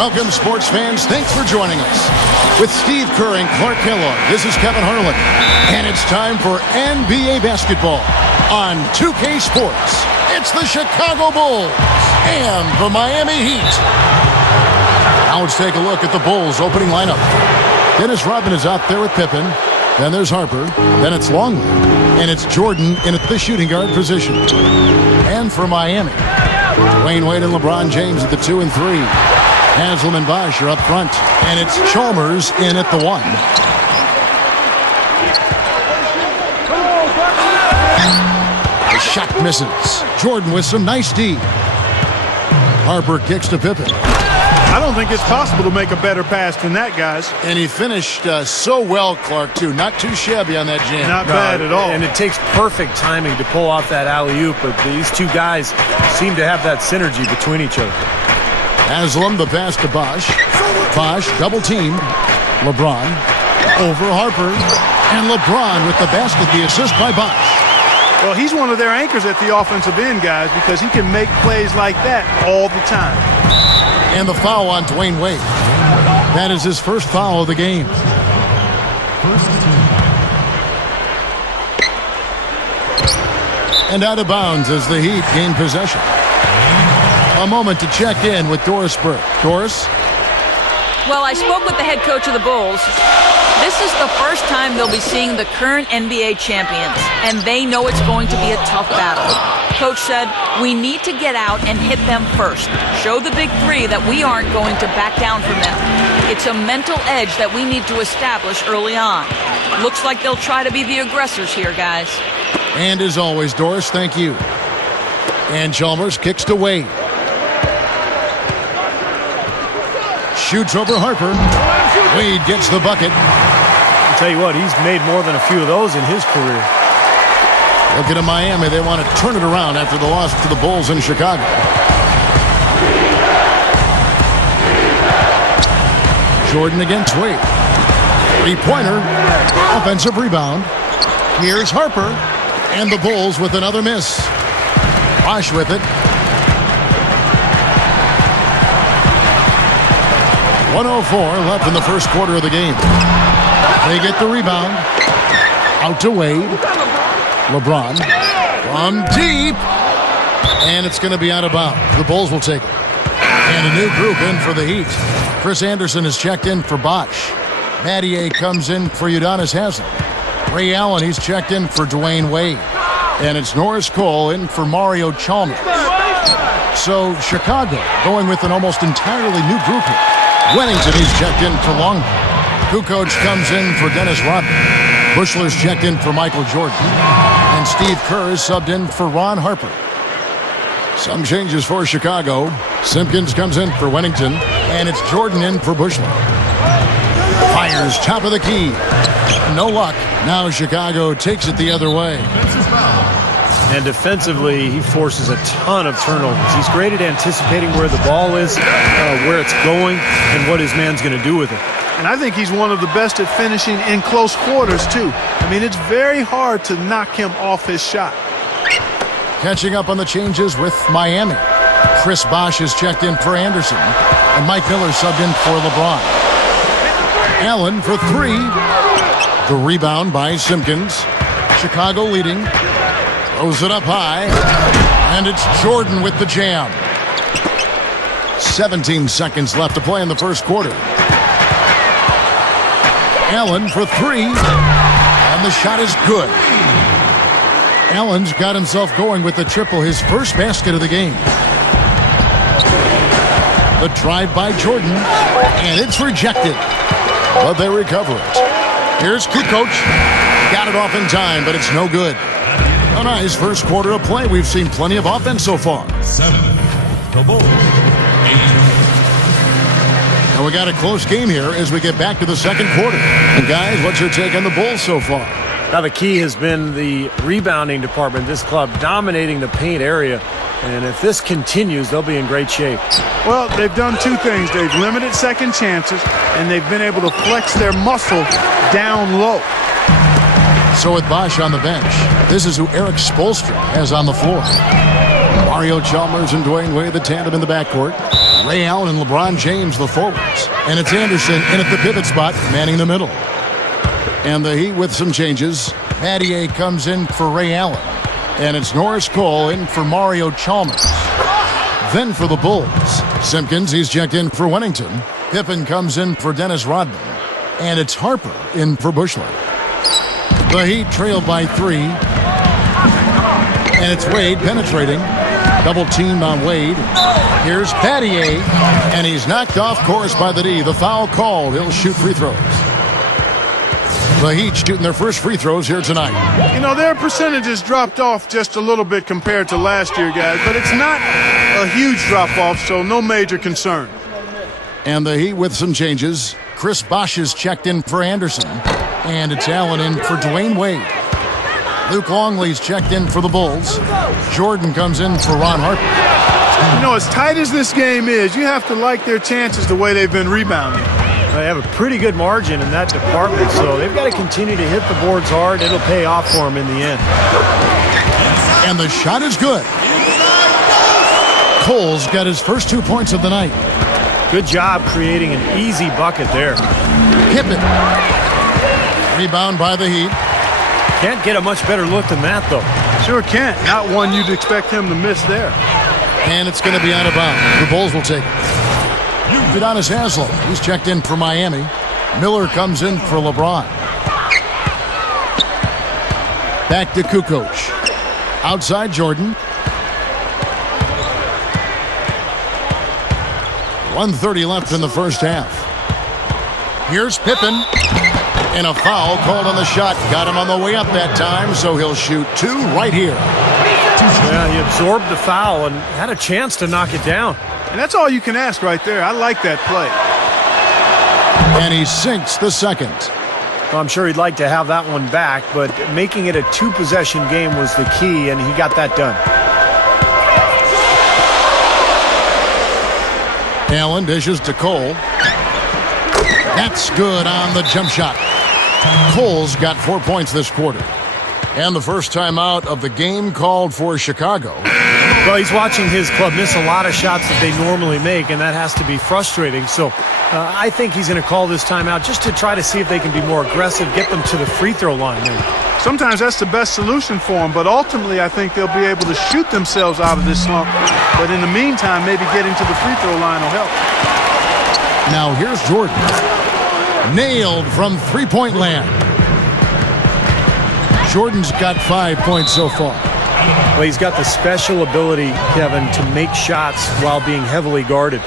Welcome, sports fans. Thanks for joining us. With Steve Kerr and Clark Kellogg, this is Kevin Harlan. And it's time for NBA basketball on 2K Sports. It's the Chicago Bulls and the Miami Heat. Now let's take a look at the Bulls' opening lineup. Dennis Rodman is out there with Pippen. Then there's Harper. Then it's Longley. And it's Jordan in at the shooting guard position. And for Miami, Dwayne Wade and LeBron James at the 2 and 3. Haslam and Bosh are up front. And it's Chalmers in at the 1. The shot misses. Jordan with some nice D. Harper kicks to Pippen. I don't think it's possible to make a better pass than that, guys. And he finished so well, Clark, too. Not too shabby on that jam. Not bad at all. And it takes perfect timing to pull off that alley-oop, but these two guys seem to have that synergy between each other. Haslam, the pass to Bosh. Bosh, double team. LeBron over Harper. And LeBron with the basket, the assist by Bosh. Well, he's one of their anchors at the offensive end, guys, because he can make plays like that all the time. And the foul on Dwayne Wade. That is his first foul of the game. And out of bounds as the Heat gain possession. A moment to check in with Doris Burke. Doris? Well, I spoke with the head coach of the Bulls. This is the first time they'll be seeing the current NBA champions, and they know it's going to be a tough battle. Coach said, we need to get out and hit them first. Show the big three that we aren't going to back down from them. It's a mental edge that we need to establish early on. Looks like they'll try to be the aggressors here, guys. And as always, Doris, thank you. And Chalmers kicks to Wade. Shoots over Harper. Wade gets the bucket. I'll tell you what, he's made more than a few of those in his career. Looking at Miami, they want to turn it around after the loss to the Bulls in Chicago. Jordan against Wade. Three-pointer. Offensive rebound. Here's Harper. And the Bulls with another miss. Bosh with it. 1:04 left in the first quarter of the game. They get the rebound. Out to Wade. LeBron from deep. And it's going to be out of bounds. The Bulls will take it. And a new group in for the Heat. Chris Anderson is checked in for Bosh. Mattier comes in for Udonis Haslam. Ray Allen, he's checked in for Dwayne Wade. And it's Norris Cole in for Mario Chalmers. So Chicago going with an almost entirely new group here. Wennington, he's checked in for Longley. Kukoc comes in for Dennis Rodman. Bushler's checked in for Michael Jordan. And Steve Kerr is subbed in for Ron Harper. Some changes for Chicago. Simpkins comes in for Wennington. And it's Jordan in for Bushler. Fires top of the key. No luck. Now Chicago takes it the other way. And defensively, he forces a ton of turnovers. He's great at anticipating where the ball is, where it's going, and what his man's going to do with it. And I think he's one of the best at finishing in close quarters, too. I mean, it's very hard to knock him off his shot. Catching up on the changes with Miami. Chris Bosh is checked in for Anderson. And Mike Miller subbed in for LeBron. Allen for 3. The rebound by Simpkins. Chicago leading. Throws it up high. And it's Jordan with the jam. 17 seconds left to play in the first quarter. Allen for 3. And the shot is good. Allen's got himself going with the triple, his first basket of the game. The drive by Jordan. And it's rejected. But they recover it. Here's Kukoc. Got it off in time, but it's no good. A nice first quarter of play. We've seen plenty of offense so far. 7. The Bulls. 8. And we got a close game here as we get back to the second quarter. And guys, what's your take on the Bulls so far? Now the key has been the rebounding department. This club dominating the paint area. And if this continues, they'll be in great shape. Well, they've done two things. They've limited second chances, and they've been able to flex their muscle down low. So with Bosh on the bench, this is who Eric Spoelstra has on the floor. Mario Chalmers and Dwayne Wade, the tandem in the backcourt. Ray Allen and LeBron James, the forwards. And it's Anderson in at the pivot spot, manning the middle. And the Heat with some changes. Battier comes in for Ray Allen. And it's Norris Cole in for Mario Chalmers. Then for the Bulls, Simpkins, he's checked in for Wennington. Pippen comes in for Dennis Rodman. And it's Harper in for Bushler. The Heat trailed by 3. And it's Wade penetrating. Double teamed on Wade. Here's Battier. And he's knocked off course by the D. The foul called. He'll shoot free throws. The Heat shooting their first free throws here tonight. You know, their percentages dropped off just a little bit compared to last year, guys. But it's not a huge drop-off, so no major concern. And the Heat with some changes. Chris Bosh is checked in for Anderson. And it's Allen in for Dwayne Wade. Luke Longley's checked in for the Bulls. Jordan comes in for Ron Harper. You know, as tight as this game is, you have to like their chances the way they've been rebounding. They have a pretty good margin in that department, so they've got to continue to hit the boards hard. It'll pay off for them in the end. And the shot is good. Cole's got his first 2 points of the night. Good job creating an easy bucket there. Pippen. Rebound by the Heat. Can't get a much better look than that, though. Sure can't. Not one you'd expect him to miss there. And it's going to be out of bounds. The Bulls will take it. Udonis Haslem, he's checked in for Miami. Miller comes in for LeBron. Back to Kukoc. Outside Jordan. 1:30 left in the first half. Here's Pippen. And a foul called on the shot. Got him on the way up that time, so he'll shoot 2 right here. Yeah, he absorbed the foul and had a chance to knock it down. And that's all you can ask right there. I like that play. And he sinks the second. Well, I'm sure he'd like to have that one back, but making it a 2-possession game was the key, and he got that done. Allen dishes to Cole. That's good on the jump shot. Cole's got 4 points this quarter. And the first timeout of the game called for Chicago. Well, he's watching his club miss a lot of shots that they normally make, and that has to be frustrating. So I think he's going to call this timeout just to try to see if they can be more aggressive, get them to the free throw line. Sometimes that's the best solution for them, but ultimately I think they'll be able to shoot themselves out of this slump. But in the meantime, maybe getting to the free throw line will help. Now here's Jordan. Nailed from three-point land. Jordan's got 5 points so far. Well, he's got the special ability, Kevin, to make shots while being heavily guarded.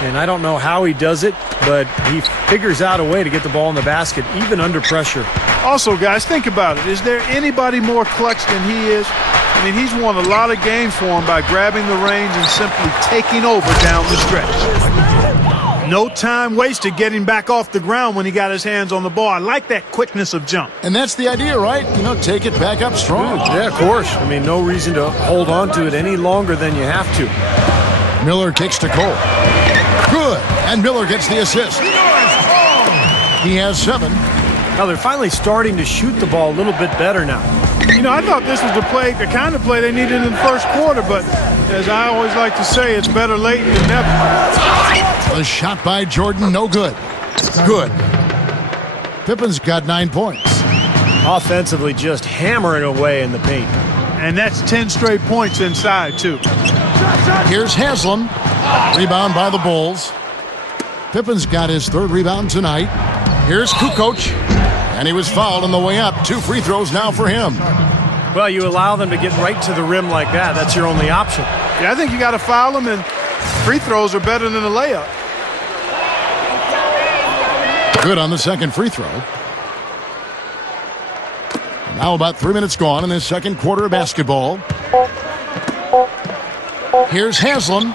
And I don't know how he does it, but he figures out a way to get the ball in the basket, even under pressure. Also, guys, think about it. Is there anybody more clutch than he is? I mean, he's won a lot of games for him by grabbing the reins and simply taking over down the stretch. No time wasted getting back off the ground when he got his hands on the ball. I like that quickness of jump. And that's the idea, right? You know, take it back up strong. Yeah, of course. I mean, no reason to hold on to it any longer than you have to. Miller kicks to Cole. Good. And Miller gets the assist. He has 7. Now they're finally starting to shoot the ball a little bit better now. You know, I thought this was the kind of play they needed in the first quarter, but as I always like to say, it's better late than never. A shot by Jordan, no good. Good. Pippen's got 9 points. Offensively, just hammering away in the paint. And that's 10 straight points inside, too. Here's Haslem. Rebound by the Bulls. Pippen's got his 3rd rebound tonight. Here's Kukoc. And he was fouled on the way up. 2 free throws now for him. Well, you allow them to get right to the rim like that. That's your only option. Yeah, I think you got to foul them, and free throws are better than a layup. Good on the second free throw. Now about 3 minutes gone in this second quarter of basketball. Here's Haslem.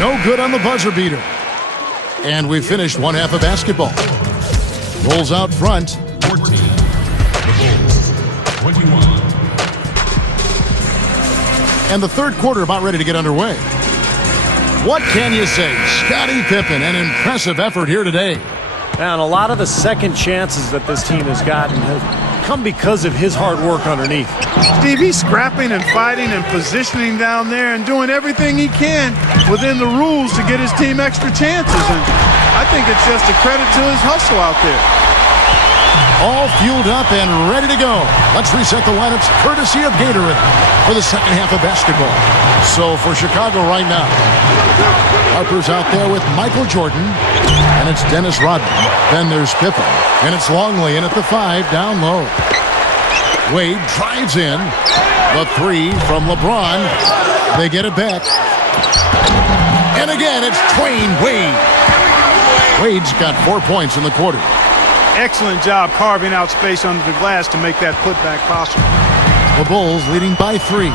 No good on the buzzer beater. And we finished one half of basketball. Bulls out front. 14. The Bulls. 21. And the third quarter about ready to get underway. What can you say? Scottie Pippen, an impressive effort here today. And a lot of the second chances that this team has gotten have come because of his hard work underneath. Steve, he's scrapping and fighting and positioning down there and doing everything he can within the rules to get his team extra chances. And I think it's just a credit to his hustle out there. All fueled up and ready to go. Let's reset the lineups courtesy of Gatorade for the second half of basketball. So for Chicago right now, Harper's out there with Michael Jordan, and it's Dennis Rodman. Then there's Pippen, and it's Longley in at the 5 down low. Wade drives in. The 3 from LeBron. They get it back. And again, it's Dwayne Wade. Wade's got 4 points in the quarter. Excellent job carving out space under the glass to make that putback possible. The Bulls leading by 3.